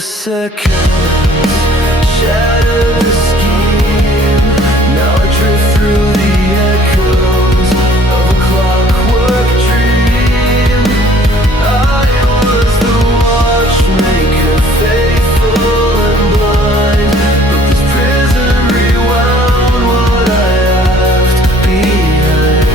the seconds, shatter the scheme. Now I drift through the echoes of a clockwork dream. I was the watchmaker, faithful and blind, but this prison rewound what I left behind.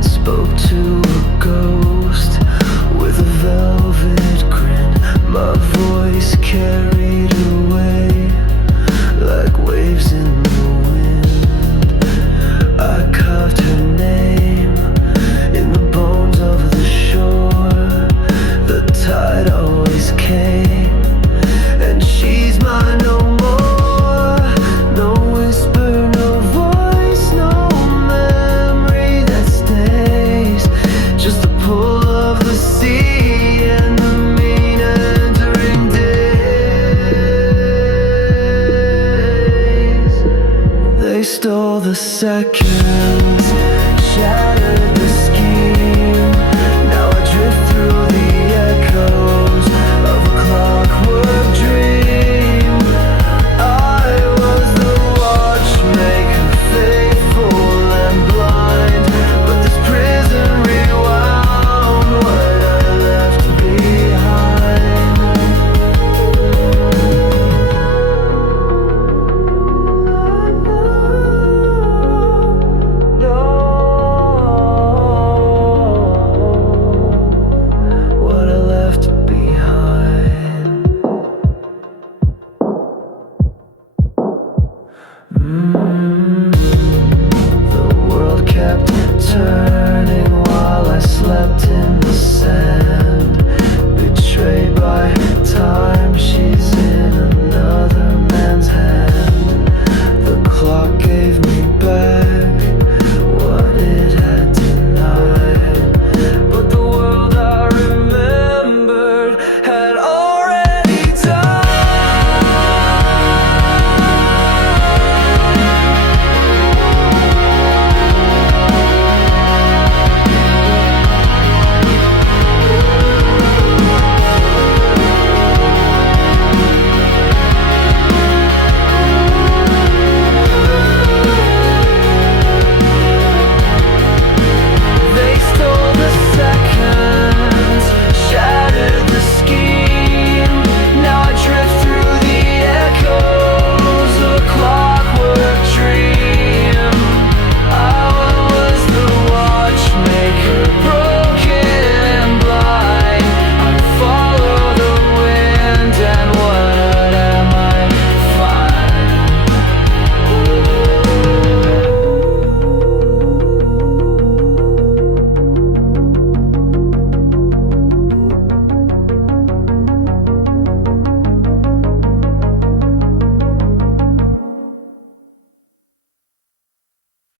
Spoke to a ghost with a velvet grin. My voice carried away like waves in the wind. I carved her name in the bones of the shore. The tide always came, and she's mine no more. No whisper, no voice, no memory that stays. Just the pull of the sea and the meandering days. They stole the seconds, shattered